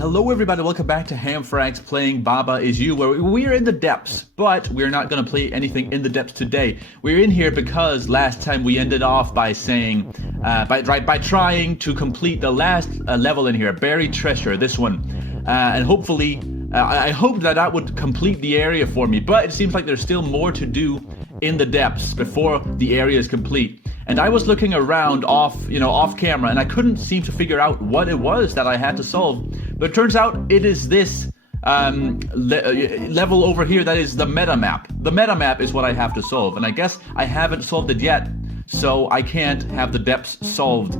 Hello everybody, welcome back to Hamfrags playing Baba Is You, where we're in the depths, but we're not going to play anything in the depths today. We're in here because last time we ended off by saying, by trying to complete the last level in here, Buried Treasure, this one. And hopefully, I hoped that would complete the area for me, but it seems like there's still more to do in the depths before the area is complete. And I was looking around off camera, and I couldn't seem to figure out what it was that I had to solve. But it turns out it is this level over here that is the meta map. The meta map is what I have to solve, and I guess I haven't solved it yet, so I can't have the depths solved.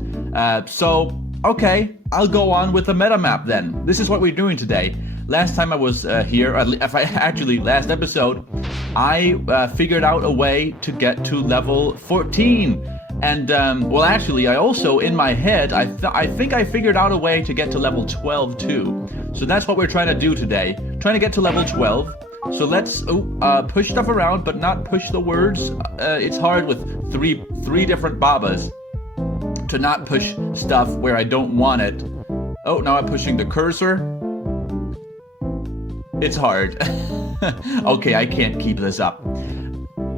Okay, I'll go on with the meta map then. This is what we're doing today. Last time I was here, last episode, I figured out a way to get to level 14. And, I also, in my head, I think I figured out a way to get to level 12 too. So that's what we're trying to do today. Trying to get to level 12. So let's push stuff around, but not push the words. It's hard with three different Babas to not push stuff where I don't want it. Oh, now I'm pushing the cursor. It's hard. Okay, I can't keep this up.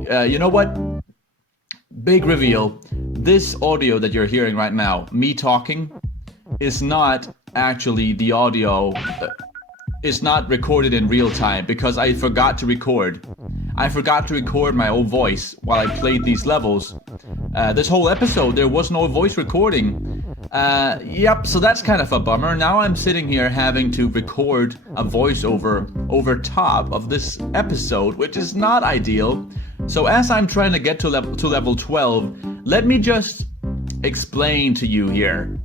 You know what? Big reveal. This audio that you're hearing right now, me talking, is not actually the audio. It's not recorded in real time because I forgot to record. I forgot to record my own voice while I played these levels. This whole episode, there was no voice recording. Yep, so that's kind of a bummer. Now I'm sitting here having to record a voiceover over top of this episode, which is not ideal. So as I'm trying to get to level 12, let me just explain to you here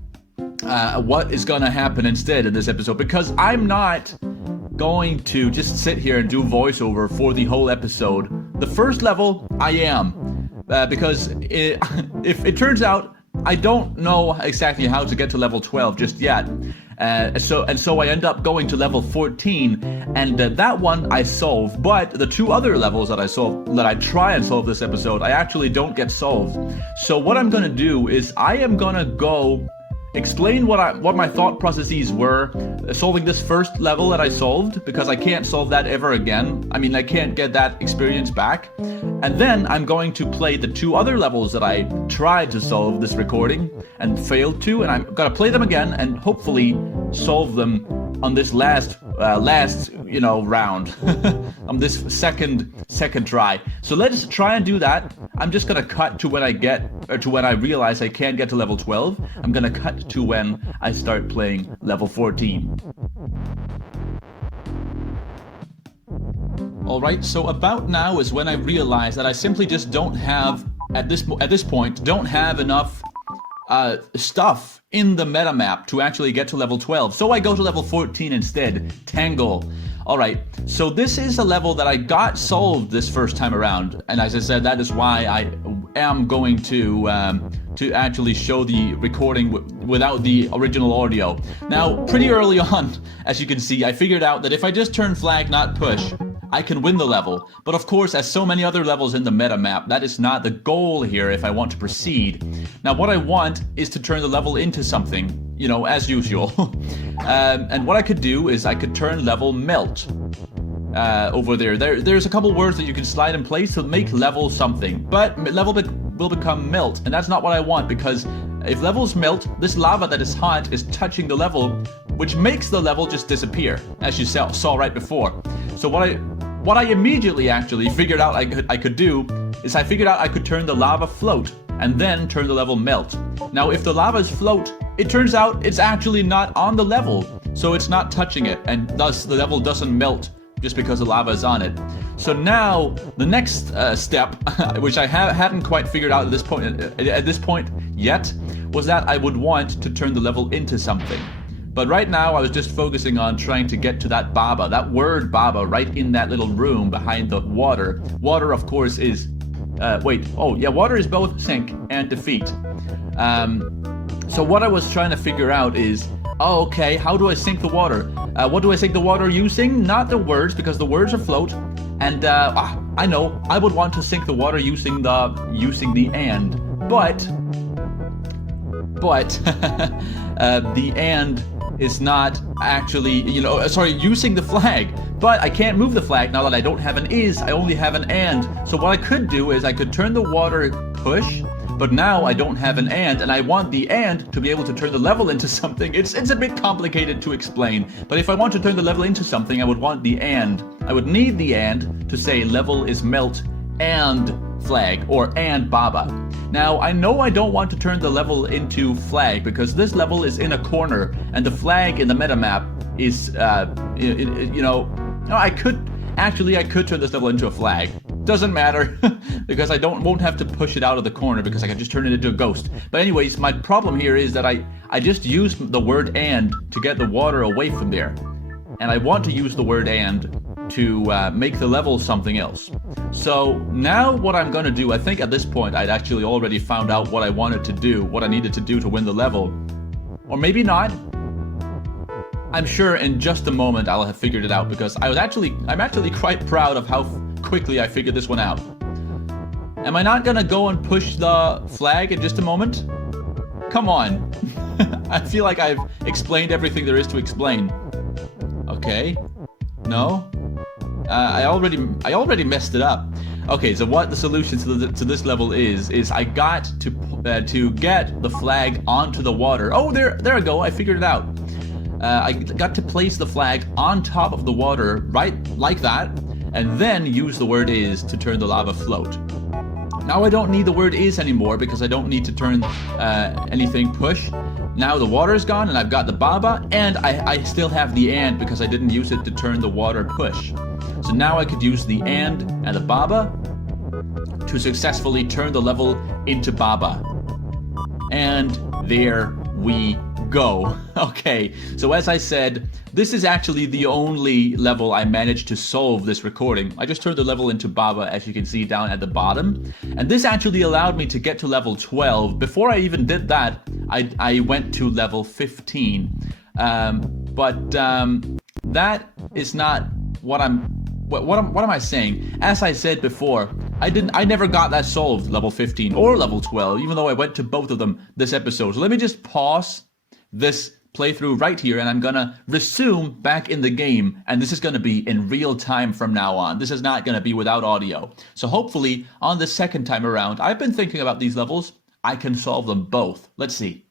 what is going to happen instead in this episode, because I'm not going to just sit here and do voiceover for the whole episode. The first level, I am, because if it turns out I don't know exactly how to get to level 12 just yet. So I end up going to level 14, and that one I solve. But the two other levels that I try and solve this episode, I actually don't get solved. So what I'm gonna do is I am gonna go explain what my thought processes were solving this first level that I solved, because I can't solve that ever again. I mean, I can't get that experience back. And then I'm going to play the two other levels that I tried to solve this recording and failed to, and I'm gonna play them again and hopefully solve them on this last round on this second try. So let's try and do that. I'm just gonna cut to when I realize I can't get to level 12. I'm gonna cut to when I start playing level 14. Alright, so about now is when I realize that I simply just don't have, at this point, don't have enough stuff in the meta map to actually get to level 12. So I go to level 14 instead, Tangle. Alright, so this is a level that I got solved this first time around, and as I said, that is why I am going to actually show the recording without the original audio. Now, pretty early on, as you can see, I figured out that if I just turn flag, not push, I can win the level. But of course, as so many other levels in the meta map, that is not the goal here if I want to proceed. Now what I want is to turn the level into something, as usual. And what I could do is I could turn level melt over there. There's a couple words that you can slide in place to make level something, but level will become melt, and that's not what I want, because if levels melt, this lava that is hot is touching the level, which makes the level just disappear, as you saw right before. So what I immediately actually figured out I could do is I figured out I could turn the lava float and then turn the level melt. Now if the lava is float, it turns out it's actually not on the level, so it's not touching it, and thus the level doesn't melt just because the lava is on it. So now the next step, which I hadn't quite figured out at this point yet, was that I would want to turn the level into something. But right now I was just focusing on trying to get to that Baba, that word Baba, right in that little room behind the water. Water, of course, is water is both sink and defeat. So what I was trying to figure out is, okay, how do I sink the water? What do I sink the water using? Not the words, because the words are float. And I know I would want to sink the water using the and, but the and is not actually, using the flag. But I can't move the flag now that I don't have an is, I only have an and. So what I could do is I could turn the water push, but now I don't have an and I want the and to be able to turn the level into something. It's a bit complicated to explain, but if I want to turn the level into something, I would want the and. I would need the and to say level is melt and flag, or and baba. Now, I know I don't want to turn the level into flag because this level is in a corner and the flag in the meta map is, I could turn this level into a flag. Doesn't matter because I won't have to push it out of the corner because I can just turn it into a ghost. But anyways, my problem here is that I just used the word and to get the water away from there. And I want to use the word and to make the level something else. So now what I'm going to do, I think at this point I'd actually already found out what I wanted to do, what I needed to do to win the level. Or maybe not. I'm sure in just a moment I'll have figured it out because I'm actually quite proud of how quickly I figured this one out. Am I not gonna go and push the flag in just a moment? Come on. I feel like I've explained everything there is to explain. Okay. No? I already messed it up. Okay, so what the solution to this level is I got to get the flag onto the water. Oh, there I go. I figured it out. I got to place the flag on top of the water, right like that, and then use the word is to turn the lava float. Now I don't need the word is anymore because I don't need to turn anything push. Now the water is gone and I've got the baba, and I still have the and because I didn't use it to turn the water push. So now I could use the and the baba to successfully turn the level into baba. And there we go. Okay, so as I said, this is actually the only level I managed to solve this recording. I just turned the level into baba, as you can see down at the bottom. And this actually allowed me to get to level 12. Before I even did that, I went to level 15. But that is not what am I saying? As I said before, I never got that solved, level 15 or level 12, even though I went to both of them this episode. So let me just pause this playthrough right here, and I'm gonna resume back in the game, and this is gonna be in real time from now on. This is not gonna be without audio. So hopefully, on the second time around, I've been thinking about these levels, I can solve them both. Let's see.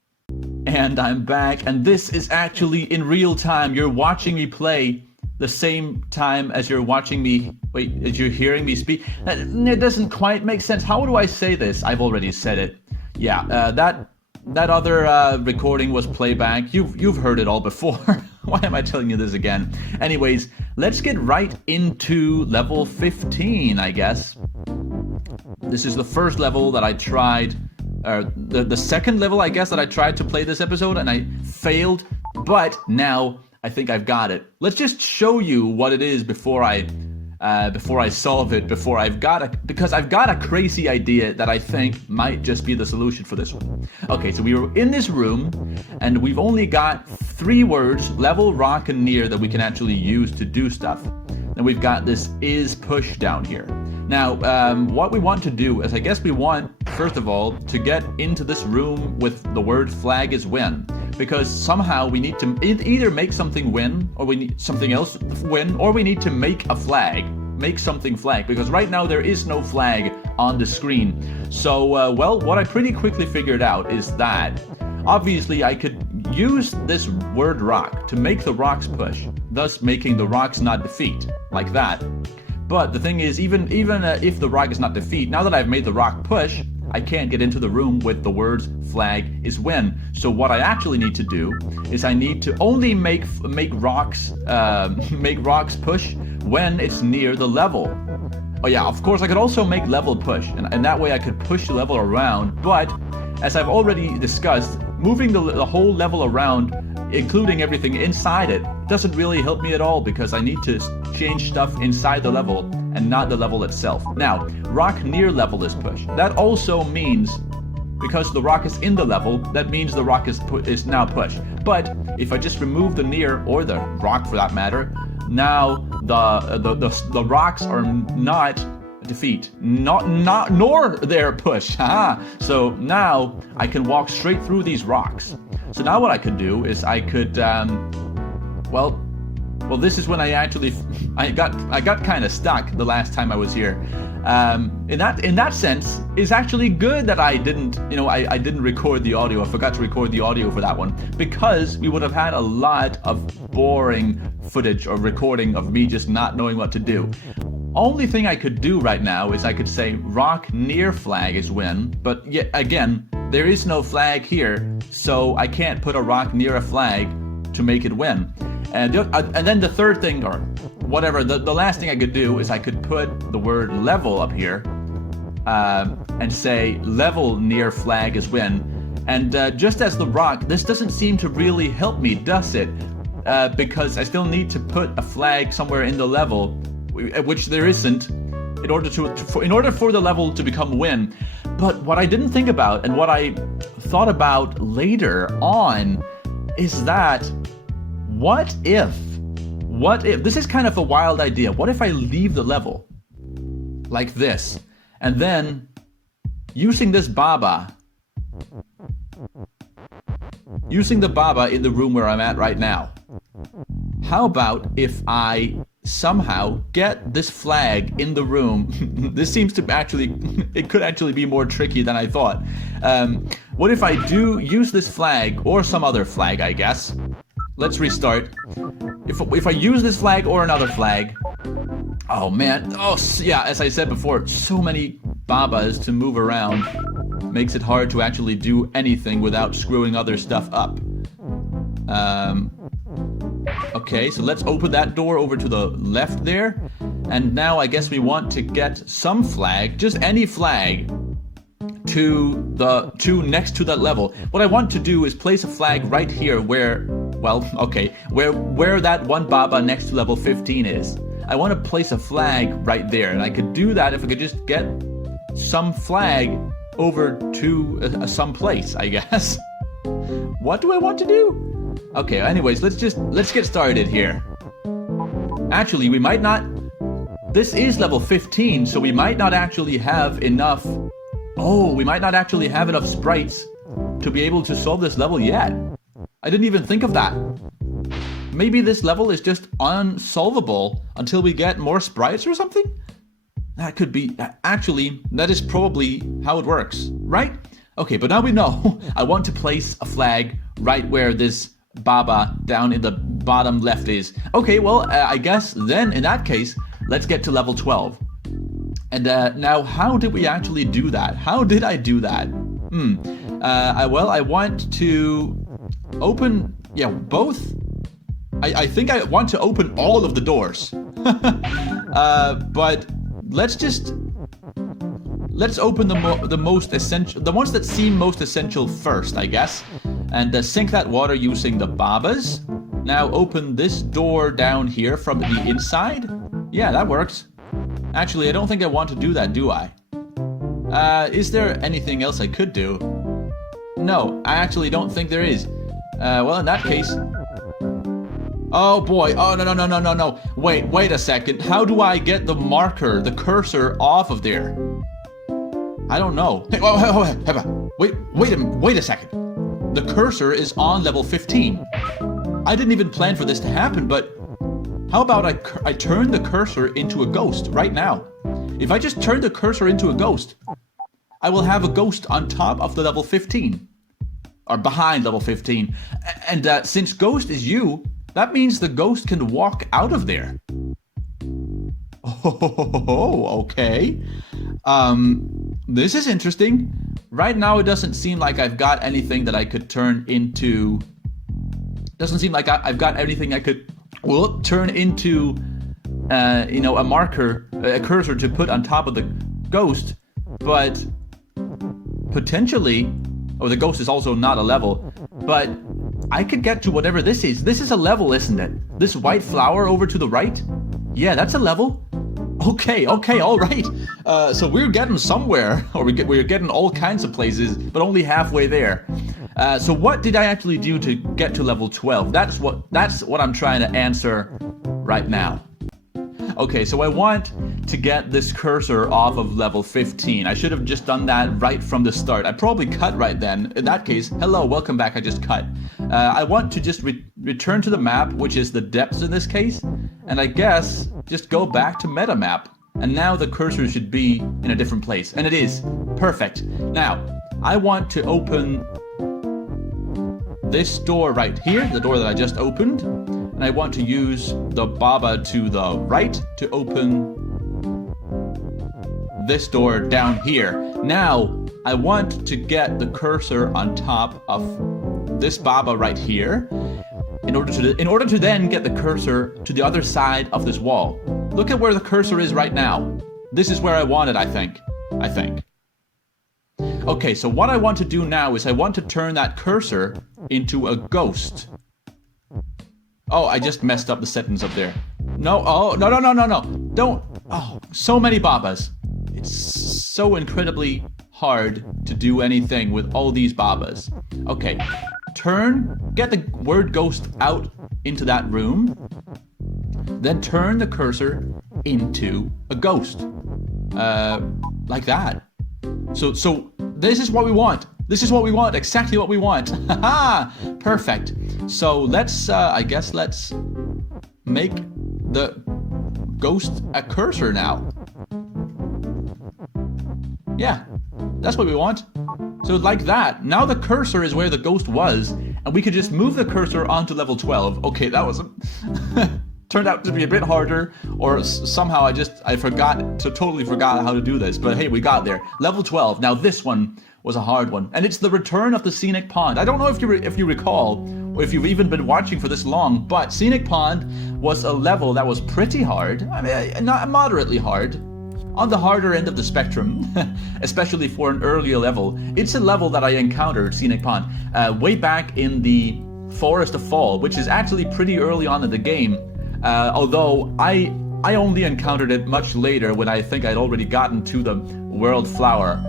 And I'm back, and this is actually in real time. You're watching me play the same time as you're watching me, as you're hearing me speak. It doesn't quite make sense. How do I say this? I've already said it. Yeah, that other recording was playback. You've heard it all before. Why am I telling you this again? Anyways, let's get right into level 15, I guess. This is the first level that I tried, the second level, I guess, that I tried to play this episode, and I failed, but now I think I've got it. Let's just show you what it is before I solve it, because I've got a crazy idea that I think might just be the solution for this one. Okay, so we were in this room, and we've only got 3 words, level, rock, and near, that we can actually use to do stuff. Then we've got this is push down here. Now, what we want to do is, I guess we want, first of all, to get into this room with the word flag is win. Because somehow we need to either make something win, or we need something else win, or we need to make a flag. Make something flag, because right now there is no flag on the screen. So, well, what I pretty quickly figured out is that, obviously, I could use this word rock to make the rocks push, thus making the rocks not defeat, like that. But the thing is, even if the rock is not defeat, now that I've made the rock push, I can't get into the room with the words flag is win. So what I actually need to do is I need to only make rocks push when it's near the level. Oh yeah, of course I could also make level push, and that way I could push the level around. But as I've already discussed, moving the whole level around, including everything inside it, doesn't really help me at all, because I need to change stuff inside the level and not the level itself. Now, rock near level is push. That also means, because the rock is in the level, that means the rock is now push. But if I just remove the near, or the rock for that matter, now the rocks are not defeat, nor their push. So now I can walk straight through these rocks. So now what I could do is I could, well, this is when I actually, I got kind of stuck the last time I was here. In that sense, it's actually good that I didn't, I didn't record the audio. I forgot to record the audio for that one, because we would have had a lot of boring footage or recording of me just not knowing what to do. Only thing I could do right now is I could say rock near flag is win, but yet again, there is no flag here, so I can't put a rock near a flag to make it win. And then the third thing, or whatever, the last thing I could do is I could put the word level up here and say level near flag is win. And just as the rock, this doesn't seem to really help me, does it? Because I still need to put a flag somewhere in the level, which there isn't, in order for the level to become win. But what I didn't think about, and what I thought about later on, is that what if, this is kind of a wild idea, what if I leave the level like this, and then using this Baba, using the Baba in the room where I'm at right now, how about if I somehow get this flag in the room? This seems to actually, it could actually be more tricky than I thought. What if I do use this flag, or some other flag, I guess. Let's restart. If I use this flag or another flag, oh man, yeah, as I said before, so many Babas to move around makes it hard to actually do anything without screwing other stuff up. Okay, so let's open that door over to the left there. And now I guess we want to get some flag, just any flag, to next to that level. What I want to do is place a flag right here where, well, okay, where that one Baba next to level 15 is. I want to place a flag right there, and I could do that if I could just get some flag over to some place, I guess. What do I want to do? Okay, anyways, let's get started here. Actually, we might not, this is level 15, so we might not actually have enough, we might not actually have enough sprites to be able to solve this level yet. I didn't even think of that. Maybe this level is just unsolvable until we get more sprites or something? That could be, actually, that is probably how it works, right? Okay, but now we know. I want to place a flag right where this Baba down in the bottom left is. Okay, well, I guess then in that case, let's get to level 12. And now, how did we actually do that? How did I do that? Well, I want to open, both. I think I want to open all of the doors. But let's open the most essential, the ones that seem most essential first, I guess. And sink that water using the Babas. Now open this door down here from the inside. Yeah, that works. Actually, I don't think I want to do that, do I? Is there anything else I could do? No, I actually don't think there is. Well, in that case... Oh boy, oh no. Wait a second. How do I get the marker, the cursor off of there? I don't know. Hey, wait a second. The cursor is on level 15. I didn't even plan for this to happen, but how about I turn the cursor into a ghost right now? If I just turn the cursor into a ghost, I will have a ghost on top of the level 15. Or behind level 15. And since ghost is you, that means the ghost can walk out of there. Oh, okay. This is interesting. Right now, it doesn't seem like I've got anything that I could turn into... Doesn't seem like I've got anything I could turn into, a marker, a cursor to put on top of the ghost. But potentially, the ghost is also not a level, but I could get to whatever this is. This is a level, isn't it? This white flower over to the right? Yeah, that's a level. Okay, all right. So we're getting somewhere, or we're getting all kinds of places, but only halfway there. So what did I actually do to get to level 12? That's what I'm trying to answer right now. Okay, so I want to get this cursor off of level 15. I should have just done that right from the start. I probably cut right then. In that case, hello, welcome back, I just cut. I want to just return to the map, which is the depths in this case, and I guess just go back to meta map. And now the cursor should be in a different place, and it is. Perfect. Now, I want to open this door right here, the door that I just opened, and I want to use the Baba to the right to open this door down here. Now, I want to get the cursor on top of this Baba right here in order to then get the cursor to the other side of this wall. Look at where the cursor is right now. This is where I want it, I think. Okay, so what I want to do now is I want to turn that cursor into a ghost. Oh, I just messed up the sentence up there. No, oh, no. Don't. Oh, so many Babas. It's so incredibly hard to do anything with all these Babas. Okay, get the word ghost out into that room. Then turn the cursor into a ghost. Like that. So this is what we want. This is what we want, exactly what we want. Haha, perfect. So let's make the ghost a cursor now. Yeah, that's what we want. So like that. Now the cursor is where the ghost was, and we could just move the cursor onto level 12. Okay, that was turned out to be a bit harder, or somehow I totally forgot how to do this. But hey, we got there. Level 12. Now this one was a hard one, and it's the return of the Scenic Pond. I don't know if you recall, or if you've even been watching for this long, but Scenic Pond was a level that was pretty hard. I mean, not moderately hard. On the harder end of the spectrum, especially for an earlier level. It's a level that I encountered, Scenic Pond, way back in the Forest of Fall, which is actually pretty early on in the game. Although I only encountered it much later when I think I'd already gotten to the World Flower,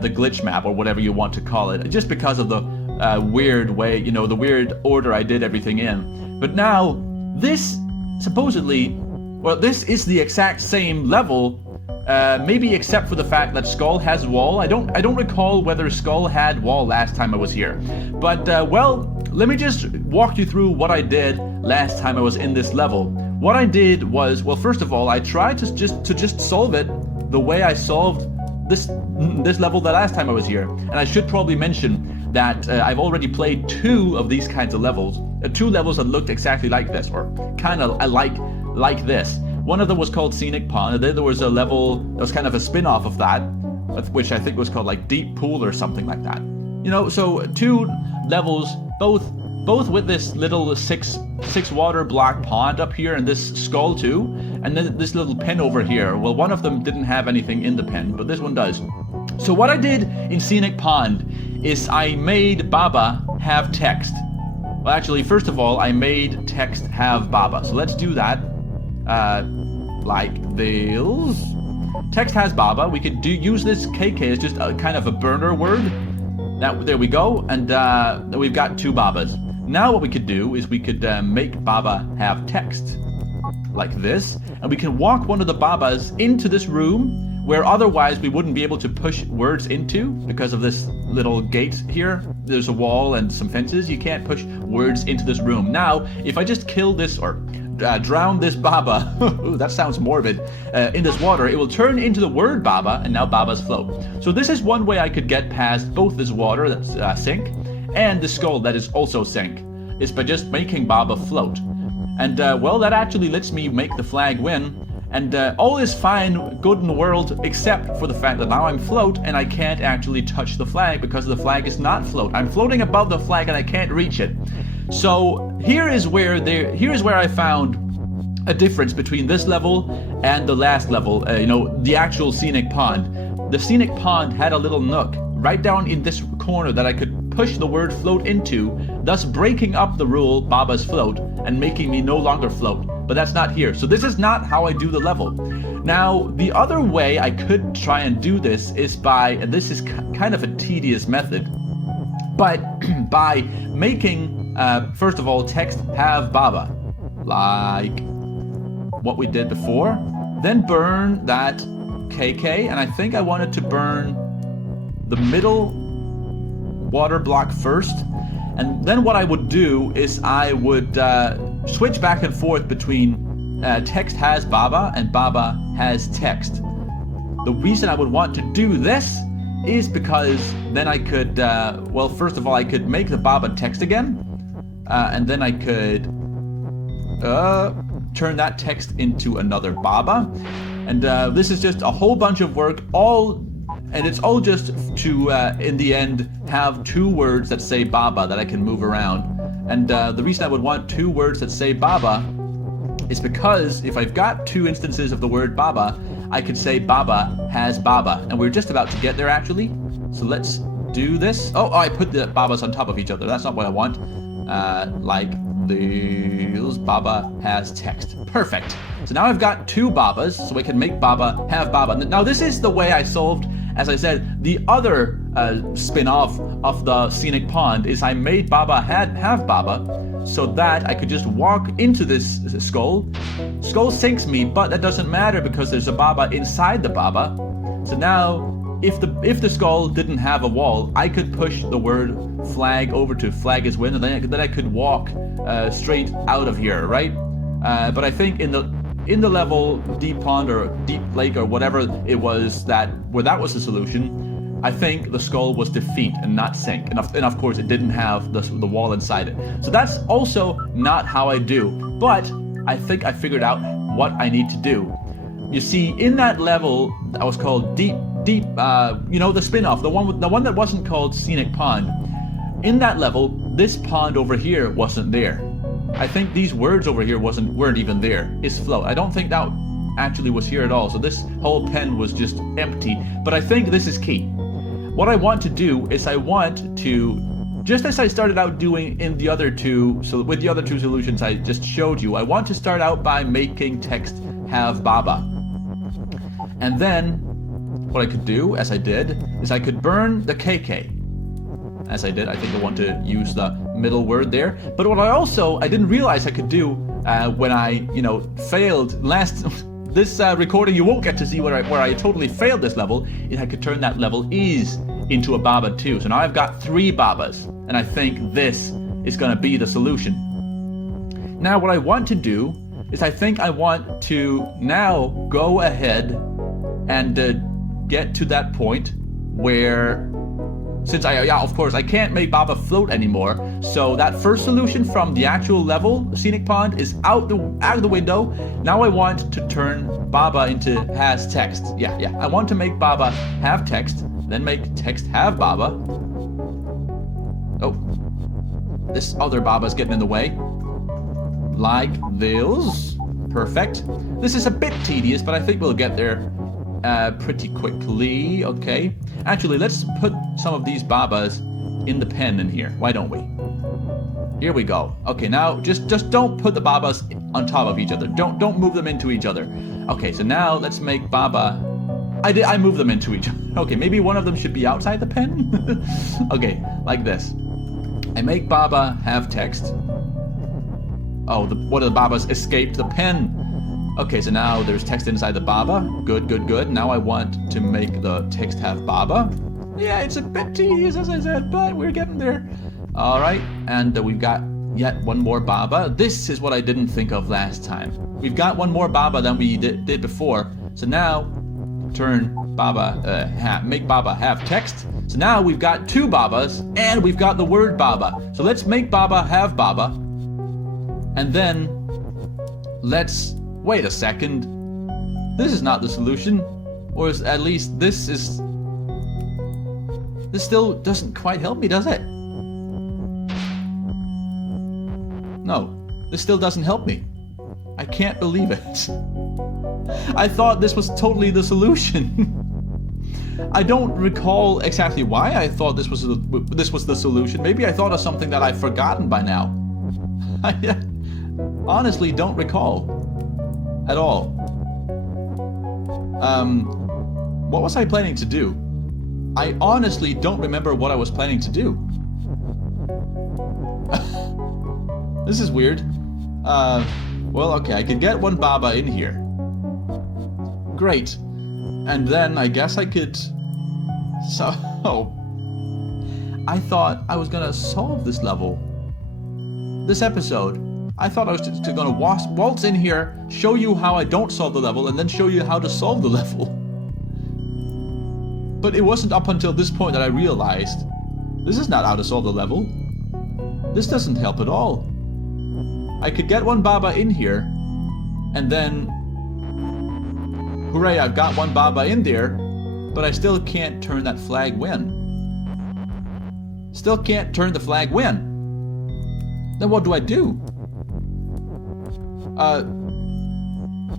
the glitch map, or whatever you want to call it, just because of the weird way, the weird order I did everything in. But now, this is the exact same level, maybe except for the fact that Skull has wall. I don't recall whether Skull had wall last time I was here. But, let me just walk you through what I did last time I was in this level. What I did was, well, first of all, I tried to just solve it the way I solved this level the last time I was here. And I should probably mention that I've already played 2 of these kinds of levels. 2 levels that looked exactly like this, or kind of like this. One of them was called Scenic Pond, and then there was a level that was kind of a spin-off of that, which I think was called like Deep Pool or something like that. So 2 levels, both with this little six water block pond up here, and this skull too, and then this little pen over here. Well, one of them didn't have anything in the pen, but this one does. So what I did in Scenic Pond is I made Baba have text. Well, actually, first of all, I made text have Baba. So let's do that. Like this. Text has Baba. We could use this KK as just a kind of a burner word. There we go, and we've got 2 Babas. Now what we could do is we could make Baba have text, like this, and we can walk one of the Babas into this room, where otherwise we wouldn't be able to push words into because of this little gate here. There's a wall and some fences. You can't push words into this room. Now, if I just kill this, or drown this Baba, ooh, that sounds morbid, in this water, it will turn into the word Baba, and now Babas float. So this is one way I could get past both this water that's sink, and the skull that is also sink, is by just making Baba float. And that actually lets me make the flag win, and all is fine, good in the world, except for the fact that now I'm float, and I can't actually touch the flag because the flag is not float. I'm floating above the flag and I can't reach it. So here is where I found a difference between this level and the last level, the actual Scenic Pond. The Scenic Pond had a little nook right down in this corner that I could push the word float into, thus breaking up the rule Baba's float and making me no longer float. But that's not here. So this is not how I do the level. Now, the other way I could try and do this is and this is kind of a tedious method, but by making, first of all, text have Baba, like what we did before. Then burn that KK, and I think I wanted to burn the middle water block first. And then what I would do is I would switch back and forth between text has Baba and Baba has text. The reason I would want to do this is because then I could, well, first of all, I could make the Baba text again, and then I could turn that text into another Baba. And this is just a whole bunch of work, and it's all just to, in the end, have 2 words that say Baba that I can move around. And the reason I would want 2 words that say Baba is because if I've got 2 instances of the word Baba, I could say Baba has Baba. And we're just about to get there, actually. So let's do this. Oh, I put the Babas on top of each other. That's not what I want. Like this. Baba has text. Perfect. So now I've got 2 Babas, so we can make Baba have Baba. Now this is the way I solved, as I said, the other spin-off of the scenic pond is I made Baba have Baba, so that I could just walk into this skull. Skull sinks me, but that doesn't matter because there's a Baba inside the Baba. So now, if the skull didn't have a wall, I could push the word flag over to flag is win, and then I could walk straight out of here, right? But I think in the level deep pond or deep lake or whatever it was where that was the solution, I think the skull was defeat and not sink, and of course it didn't have the wall inside it. So that's also not how I do, but I think I figured out what I need to do. You see, in that level that was called deep, the spin-off, the one that wasn't called scenic pond. In that level, this pond over here wasn't there. I think these words over here weren't even there. It's float. I don't think that actually was here at all. So this whole pen was just empty. But I think this is key. What I want to do is I want to, just as I started out doing in the other 2, so with the other 2 solutions I just showed you, I want to start out by making text have Baba. And then what I could do, as I did, is I could burn the KK. As I did, I think I want to use the middle word there. But what I didn't realize I could do when I, failed this recording, you won't get to see where I totally failed this level, is I could turn that level is into a Baba too. So now I've got 3 Babas, and I think this is going to be the solution. Now what I want to do is I think I want to now go ahead and get to that point where, since of course I can't make Baba float anymore, so that first solution from the actual level, the scenic pond, is out the window. Now I want to turn Baba into has text. Yeah, I want to make Baba have text, then make text have Baba. Oh, this other Baba's getting in the way. Like this. Perfect. This is a bit tedious, but I think we'll get there pretty quickly. Okay. Actually, let's put some of these Babas in the pen in here. Why don't we? Here we go. Okay, now just don't put the Babas on top of each other. Don't move them into each other. Okay, so now let's make Baba. I moved them into each other. Okay, maybe one of them should be outside the pen. Okay, like this. I make Baba have text. Oh, one of the Babas escaped the pen. Okay, so now there's text inside the Baba. Good. Now I want to make the text have Baba. Yeah, it's a bit tedious, as I said, but we're getting there. All right, and we've got yet one more Baba. This is what I didn't think of last time. We've got one more Baba than we did before. So now, turn Baba, make Baba have text. So now we've got 2 Babas, and we've got the word Baba. So let's make Baba have Baba. And then, wait a second. This is not the solution. Or at least this still doesn't quite help me, does it? No, this still doesn't help me. I can't believe it. I thought this was totally the solution. I don't recall exactly why I thought this was the solution. Maybe I thought of something that I've forgotten by now. I honestly don't recall at all. What was I planning to do? I honestly don't remember what I was planning to do. This is weird. Well, okay, I could get one Baba in here. Great. And then I guess I could... So... I thought I was gonna solve this level. This episode. I thought I was just gonna waltz in here, show you how I don't solve the level, and then show you how to solve the level. But it wasn't up until this point that I realized, this is not how to solve the level. This doesn't help at all. I could get one Baba in here, and then... Hooray, I've got one Baba in there, but I still can't turn that flag win. Still can't turn the flag win. Then what do I do?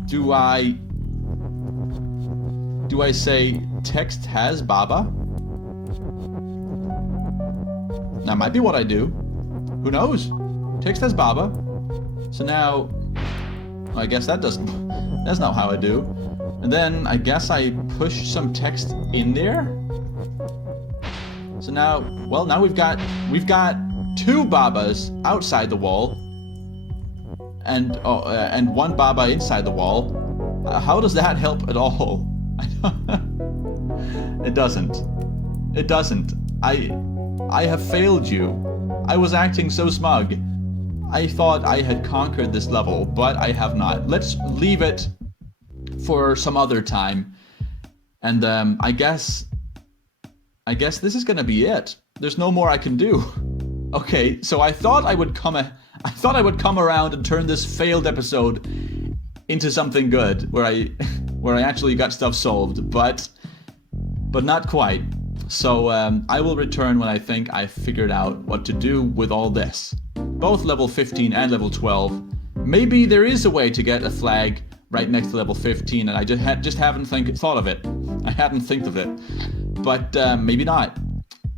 Do I say text has Baba? That might be what I do. Who knows? Text has Baba. So now, I guess that's not how I do. And then I guess I push some text in there. So now, well, now we've got two Babas outside the wall, and one Baba inside the wall. How does that help at all? It doesn't. It doesn't. I have failed you. I was acting so smug. I thought I had conquered this level, but I have not. Let's leave it for some other time. And I guess this is gonna be it. There's no more I can do. Okay, so I thought I would come around and turn this failed episode into something good, where I actually got stuff solved, but not quite. So I will return when I think I figured out what to do with all this. Both level 15 and level 12. Maybe there is a way to get a flag right next to level 15, and I just haven't thought of it. I hadn't think of it. But maybe not.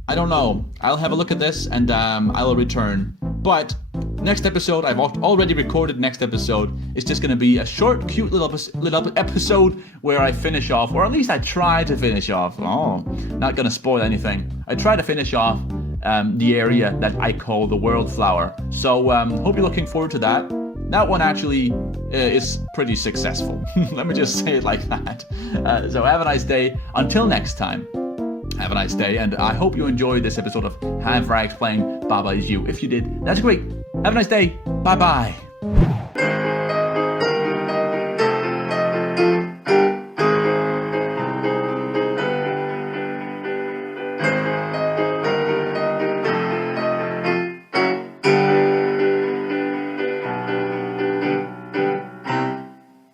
I don't know. I'll have a look at this and I'll return. But next episode, I've already recorded next episode. It's just going to be a short, cute little episode where I finish off, or at least I try to finish off. Oh, not going to spoil anything. I try to finish off the area that I call the World Flower. So hope you're looking forward to that. That one actually is pretty successful. Let me just say it like that. So have a nice day. Until next time. Have a nice day, and I hope you enjoyed this episode of Havrax playing Baba Is You. If you did, that's great. Have a nice day. Bye-bye.